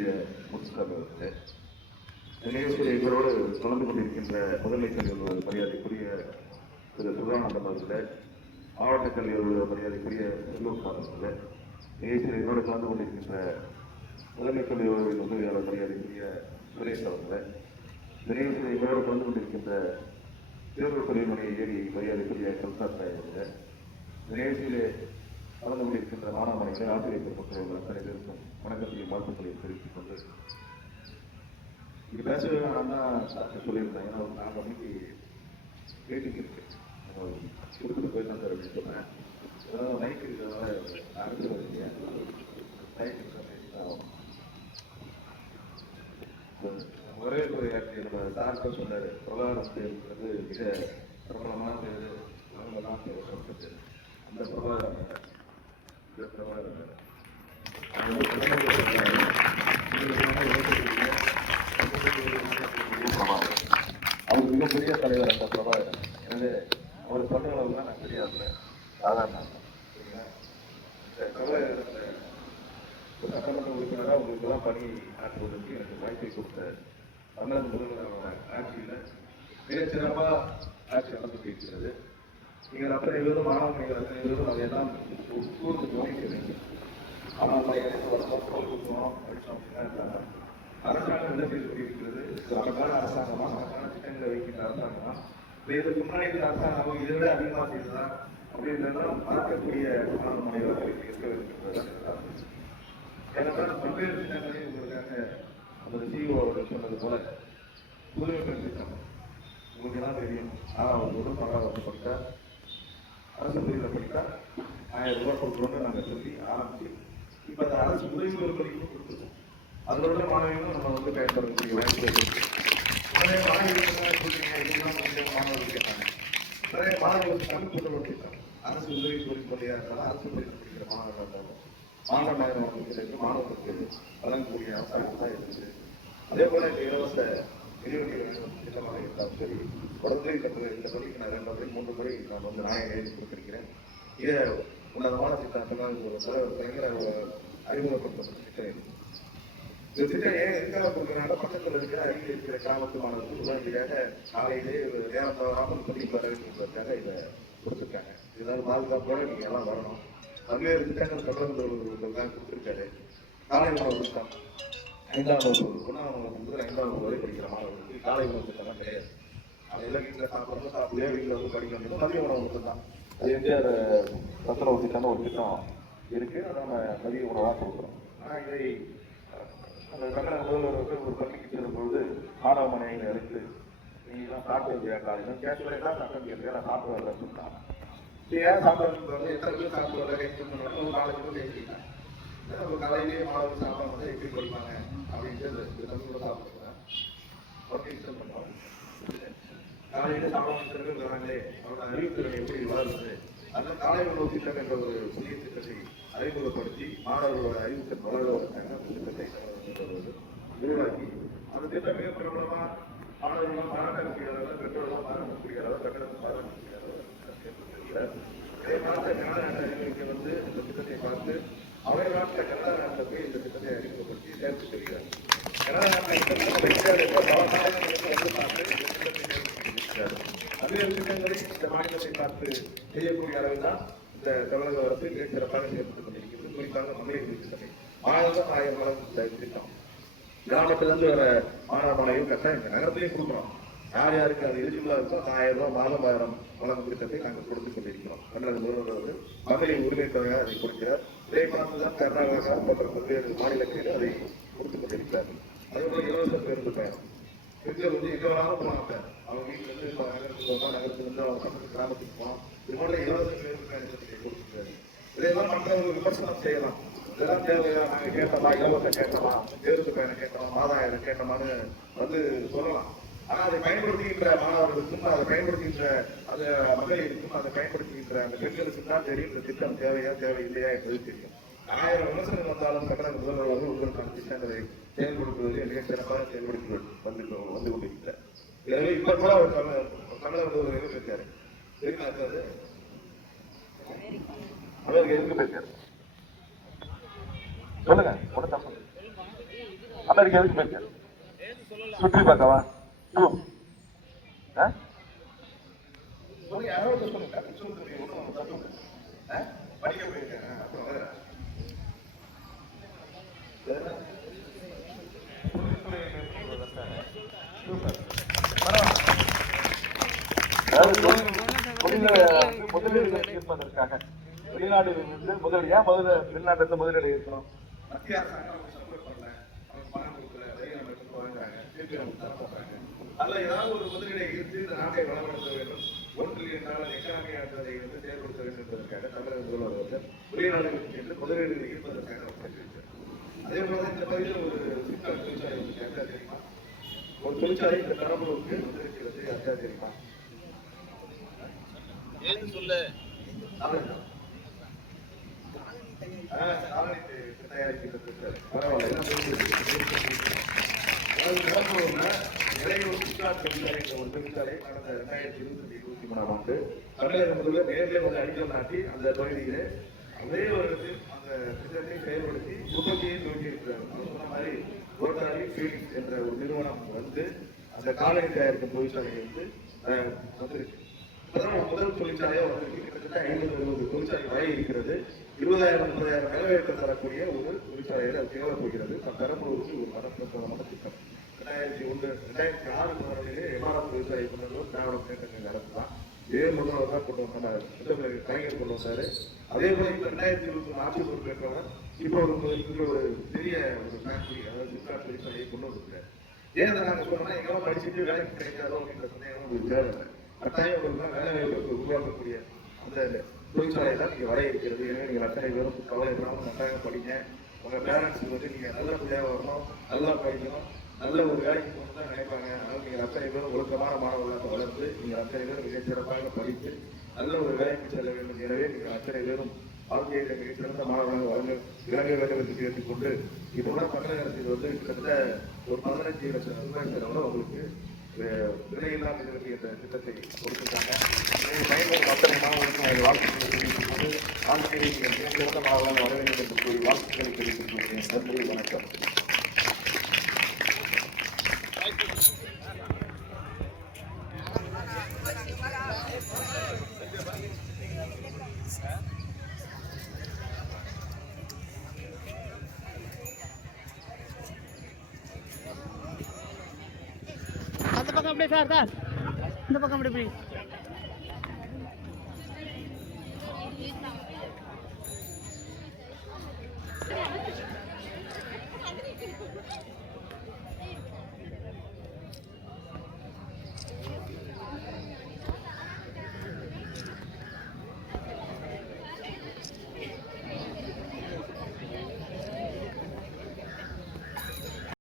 வேண்டிய முத்துசாமி அவர்களே நிகழ்ச்சியில் இவரோடு கலந்து கொண்டிருக்கின்ற முதன்மை கல்வி மரியாதைக்குரிய திரு சுதானந்தம் அவர்களே மாவட்ட கல்வி அலுவலர் மரியாதைக்குரிய செல்வகுமார் அவர்களே நிகழ்ச்சியில் இவரோடு கலந்து கொண்டிருக்கின்ற முதன்மை கல்வி அலுவலரின் உதவியாளர் மரியாதைக்குரிய சுரேஷ் அவர்களே இந்த நிகழ்ச்சியில் இவரோடு கலந்து கொண்டிருக்கின்ற தேர்வு துறைமுறை ஏரி மரியாதைக்குரிய கல்சாத் நாயர் அவர்களே நிகழ்ச்சியிலே கலந்து கொண்டிருக்கின்ற மாணவர்களை ஆசிரியர் பெருமக்கள் அத்தனை பேருக்கும் வணக்கத்தையும் வாழ்த்துக்களையும் தெரிவித்துக் கொண்டு இது பேச நான் தான் சொல்லியிருந்தேன். ஏன்னா ஒரு நாலு மணிக்கு மீட்டிங் இருக்கு. கொடுத்துட்டு போய் தான் சார் அப்படின்னு சொன்னேன் நைட் இருக்கிறதால அடுத்து வரீங்க மைக் ஒரே ஒரு ஆக்டி நம்ம டாக்டர் சொன்னார். பிரதான தேர்வுங்கிறது மிக பிரபலமான தேர்வு அவங்க தான் சொல்றது அந்த பிரபாகரன். அவர் மிகப்பெரிய தலைவர் அந்த பிரபாகரன் எனவே அவர் சொன்ன அளவுக்கு நான் தெரியாது சாதாரண சட்டமன்ற உறுப்பினராக உங்களுக்கு எல்லாம் பணி ஆற்றுவதற்கு எனக்கு வாய்ப்பை கொடுத்த தமிழக முதல்வர் ஆட்சியில் மிகச்சிறப்பாக ஆட்சி நடந்து இருக்கிறது. நீங்கள் அத்தனை பேரும் மாணவர்கள் அத்தனை பேரும் அதையெல்லாம் கூர்ந்து கவனிக்க வேண்டும். ஆனால் அரசாங்கம் என்ன செய்து கொண்டிருக்கிறது? நமக்கான அரசாங்கமா? நமக்கான திட்டங்களை வைக்கின்ற அரசாங்கமா? இல்லை இதுக்கு முன்னாடி இருந்த அரசாங்கம் இதை விட அதிகமாக செய்ததா? அப்படின்றதெல்லாம் பார்க்கக்கூடிய மாணவ மாணவர்களுக்கு இருக்க வேண்டியது ஏன்னா பல்வேறு திட்டங்களை உங்களுக்காக அந்த சிஓ அவர்கள் சொன்னது போல புதுமை திட்டம் உங்களுக்கு எல்லாம் தெரியும். ஆனால் ஒரு ஒரு பணம் வந்து அரசு பள்ளியில் படித்தா ஆயிரம் ரூபாய் கொடுக்குறோன்னு நாங்கள் சொல்லி ஆரம்பிச்சு இப்போ அந்த அரசு உதவி ஒரு பள்ளிக்கும் கொடுத்துருக்கோம் அதோட மாணவிகளும் நம்ம வந்து பயன்படக்கூடிய வாய்ப்பு இருக்கு நிறைய மாணவிகள் என்ன சொல்றீங்க இதெல்லாம் வந்து மாணவர்கள் கேட்டாங்க நிறைய மாணவர்கள் தமிழ் புத்தகம் கேட்டாங்க அரசு உதவி தொழில் பள்ளியாக இருந்தாலும் அரசு பள்ளியில் படிக்கிற மாணவர்களாக இருந்தாலும் மாணவ மாணவர்களுக்கு மாணவர்களுக்கு வழங்கக்கூடிய அவசரம் தான் இருக்குது அதே போல இந்த இலவச மிதிவண்டி திட்டமாக இருந்தாலும் சரி தொடர்ந்து இந்த இந்த பள்ளிக்கு நான் ரெண்டு முறை மூன்று முறை நான் வந்து நாயகம் எழுதி கொடுத்திருக்கிறேன் இதை உன்னதமான திட்டம் சொன்னால் சொல்ல ஒரு பயங்கர ஒரு அறிமுகப்படுத்தப்பட்ட திட்டம் இது. இந்த திட்டம் ஏன் எதுக்காக கொடுக்குறாங்க பக்கத்தில் இருக்கிற அருகில் இருக்கிற கிராமத்து மாணவர்கள் உடனடியாக காலையிலே ஒரு நேரம் தவறாமல் பள்ளிக்கு வர வைக்கிறதுக்காக இதை கொடுத்துருக்காங்க இதனால பாதுகாப்போட நீங்க எல்லாம் வரணும் பல்வேறு திட்டங்கள் தொடர்ந்து தான் கொடுத்துருக்காரு காலை உணவு திட்டம் ஐந்தாம் வகுப்பு. ஒன்றாம் வகுப்பு முதல் ஐந்தாம் வகுப்பு வரை படிக்கிற மாணவர்களுக்கு காலை உணவு திட்டம் கிடையாது. அதெல்லாம் வீட்டில் சாப்பிடணும் சாப்பிடலையோ வீட்டில் வந்து படிக்கணும் மதிய உணவு மட்டும் தான் அது எம்ஜிஆர் சத்துணவு திட்டம்னு ஒரு திட்டம் இருக்கு. அதை நம்ம மதிய உணவாக கொடுக்குறோம். ஆனால் இதை அந்த தமிழக முதல்வர்கள் ஒரு பள்ளிக்கு செல்லும் பொழுது மாணவ மனையை அழைத்து நீ எல்லாம் சாப்பிட்டு வந்தியா காலையில் கேட்கல தான் சாப்பிட்டு வந்தியா நான் சாப்பிட்டு வரலன்னு சொன்னான் சரி ஏன் சாப்பிட்டு வந்து எத்தனை பேர் சாப்பிட்டு வரல? ஒரு நாலு பேர் பேசிக்கிட்டாங்க நம்ம காலையிலேயே மாணவர்கள் சாப்பிடாம வந்து எப்படி படிப்பாங்க அப்படின்ட்டு இந்த தமிழ் சாப்பிடுறேன். ஓகே இன்ஸ்டால் காலையில சாப்பிடாம வராங்களே அவரோட அறிவுத்திறன் எப்படி வளருது? அந்த காலை உணவு திட்டம் என்ற ஒரு புதிய திட்டத்தை அறிமுகப்படுத்தி மாணவர்களோட அறிவுத்திறன் வளர்வதற்காக அந்த திட்டத்தை உருவாக்கி அந்த திட்டம் மிக பிரபலமா மாணவர்களாம் பாராட்டக்கூடியவர்கள் பெற்றோர்களாம் பாராட்டக்கூடியவர்கள் கட்டணம் பாராட்டக்கூடியவர்கள் அதே மாதிரி ஞான அறிவிக்க வந்து இந்த திட்டத்தை பார்த்து அவை நாட்டில் கனடா நாட்டில் போய் இந்த திட்டத்தை அறிமுகப்படுத்தி சேர்த்து செல்கிறார் கனடா நாட்டில் இந்த திட்டத்தை பார்த்து இந்த பல்வேறு திட்டங்களை இந்த மாநிலத்தை பார்த்து செய்யக்கூடிய அளவில் தான் இந்த தமிழக அரசு மிகச் சிறப்பாக செயல்பட்டுக் கொண்டிருக்கிறது குறிப்பாக மகளிர் திட்டத்தை மாணவர்கள் ஆயிரம் திட்டம். இருந்து வர மாணவ மாணவிகள் கட்டாயம் இந்த நகரத்திலையும் கொடுக்குறோம் யார் யாருக்கு அது எலிஜிபிளா இருக்கோ அந்த ஆயிரம் ரூபாய் மாதம் ஆயிரம் வழங்கும் திட்டத்தை நாங்கள் கொடுத்து கொண்டிருக்கிறோம். தமிழக முதல்வர் வந்து மகளிர் உரிமை தொகையாக அதை கொடுக்கிறார். இதே மாதம் கர்நாடகா போன்ற பல்வேறு மாநிலங்களில் அதை கொடுத்து கொண்டிருக்கிறார். அதேபோல இலவச பேருந்து பயணம். பெண்கள் வந்து எங்க வேணாலும் போனாங்க அவங்க வீட்டுல இருந்து நகரத்துக்கு போகணும் நகரத்துல இருந்து அவங்க பக்கத்து கிராமத்துக்கு போகணும் இது போல இலவச பேருந்து பயணத்தை கொடுத்துருக்காரு. இதெல்லாம் மற்றவங்க விமர்சனம் செய்யலாம். இதெல்லாம் தேவையா நாங்க கேட்டோமா? இலவச கேட்டோமா? பேருந்து பயணம் கேட்டோமா? மாதாயிரம் கேட்டோமான்னு வந்து சொல்லலாம். ஆனா அதை பயன்படுத்துகின்ற மாணவர்களுக்கும் அதை பயன்படுத்துகின்ற அந்த மகளிருக்கும் அதை பயன்படுத்துகின்ற அந்த பெண்களுக்கும் தான் தெரியும் இந்த திட்டம் தேவையா தேவையில்லையா என்பது தெரியும். ஆயிரம் விமர்சனம் வந்தாலும் தமிழக முதல்வர் அவர்கள் உங்களுக்கான திட்டங்களை செயல்படுத்துவதில் மிக சிறப்பாக செயல்படுத்தி வந்து வந்து கொண்டிருக்கிறார். எனவே இப்ப கூட அவர் தமிழக தமிழக முதல்வர் எங்க பேசியாரு அவர் எங்க அவருக்கு எதுக்கு சொல்லுங்க ஒன்றும் தப்பு அமெரிக்கா எதுக்கு போயிருக்காரு சுற்றி பார்க்கவா? ம். ஆ? சொல்லுங்க, முதலீடு ஈர்ப்பதற்காக வெளிநாடுகளிலிருந்து முதலீடு ஏன் முதல்ல வெளிநாட்டுல இருந்து முதலீடு இருக்கணும் மத்திய அரசாங்கம் பண்ணல. பணம் கொடுக்கல, அதுல ஏதாவது ஒரு முதலீடை ஈர்த்து இந்த நாட்டை வளப்படுத்த வேண்டும் ஒன் ட்ரில்லியன் டாலர் எக்கனாமி ஆற்றலை வந்து செயல்படுத்த வேண்டும் என்பதற்காக தமிழக முதல்வர் அவர்கள் வெளிநாடுகளுக்கு சென்று முதலீடுகளை ஈர்ப்பதற்காக. அதே போல இந்த பகுதியில் ஒரு சிக்கல் தொழிற்சாலை வந்து தெரியுமா ஒரு தொழிற்சாலை இந்த பெரம்பலூருக்கு வந்திருக்கிறது யாருக்கா தெரியுமா ஏன்னு சொல்லு ஆமாம். ஆ, சாதனை தயாரிக்கிற திட்டம். பரவாயில்ல, எல்லாம் தெரிஞ்சிருக்கு. இளையோர் சிப்காட் தொழிற்சாலை ஒரு தொழிற்சாலை கடந்த ரெண்டாயிரத்தி இருபத்தி இருபத்தி மூணாம் ஆண்டு தமிழக முதல்வர் நேரிலே வந்து அடிக்கல் நாட்டி அந்த பகுதியிலே அதே வருடத்தில் அந்த திட்டத்தை செயல்படுத்தி உற்பத்தியை துவங்கி இருக்கிறார் அவர் சொன்ன மாதிரி ரோட்டாரி ஃபீல்ட்ஸ் என்ற ஒரு நிறுவனம் வந்து அந்த காலனி தயாரிக்கும் தொழிற்சாலையை வந்து அஹ், வந்திருக்கு முதல் தொழிற்சாலையாக வந்திருக்கு கிட்டத்தட்ட ஐநூறு அறுபது தொழிற்சாலை வரை இருக்கிறது இருபதாயிரம் முப்பதாயிரம் வேலைவாய்ப்பு தரக்கூடிய ஒரு தொழிற்சாலையில் அது தேவை போகிறது. பெரம்பலூருக்கு ஒரு மனப்பிரசாதமான திட்டம். ரெண்டாயிரத்தி ஒன்று ரெண்டாயிரத்தி ஆறு முதலிலே எம்ஆர்எஃப் தொழிற்சாலை கொண்டு வந்து ஒரு திராவிட முன்னேற்ற நடத்தலாம் இதே முதல்வர் தான் கொண்டு வந்தார். திட்டங்களை கலைஞர் கொண்டு வந்தார். அதே போல இப்போ ரெண்டாயிரத்தி இருபத்தி ஒன்று ஆட்சி பொறுப்பேற்றவர் இப்போ ஒரு ஒரு பெரிய ஒரு ஃபேக்டரி அதாவது சிப்காட் தொழிற்சாலையை கொண்டு வந்திருக்கிறார். ஏன் நாங்கள் நாங்க சொல்றோம்னா எங்கெல்லாம் படிச்சுட்டு வேலைக்கு கிடைக்காதோ அப்படின்ற சந்தேகம் உங்களுக்கு தேவை கட்டாயம் உங்களுக்கு தான் வேலை வாய்ப்பு உருவாக்கக்கூடிய அந்த தொழிற்சாலை நீங்கள் வர இருக்கிறது எனவே நீங்கள் அத்தனை பேரும் கவலை இல்லாமல் நன்றாக படிங்க. உங்கள் பேரண்ட்ஸுக்கு வந்து நீங்கள் நல்ல பிள்ளையாக வரணும் நல்லா படிக்கணும் நல்ல ஒரு வேலைக்கு போகணும் தான் நினைப்பாங்க. அதனால் நீங்கள் அத்தனை பேரும் ஒழுக்கமான மாணவர்களாக வளர்ந்து நீங்கள் அத்தனை பேரும் மிகச் சிறப்பாக படித்து நல்ல ஒரு வேலைக்கு செல்ல வேண்டும். எனவே நீங்கள் அத்தனை பேரும் வாழ்க்கையில் மிகச் சிறந்த மாணவர்களாக வழங்க விளங்க வேண்டும் என்று கேட்டுக்கொண்டு இப்போ கூட வந்து கிட்டத்தட்ட ஒரு பதினஞ்சு லட்சம் ரூபாய் செலவில் உங்களுக்கு அஹ், விலையில்லாத இதற்கு திட்டத்தை கொடுத்துருக்காங்க. பயன்பெறும் அத்தனை மாணவர்களுக்கும் வாழ்த்துக்களை தெரிவித்துக் கொண்டு நீங்கள் மிகச் சிறந்த மாணவர்களாக வர வேண்டும் என்று கூறி வாழ்த்துக்களை தெரிவித்துக் கொள்கிறேன். நன்றி வணக்கம். அந்த பக்கம் அப்படியே சார் சார் இந்த பக்கம் அப்படி இப்படி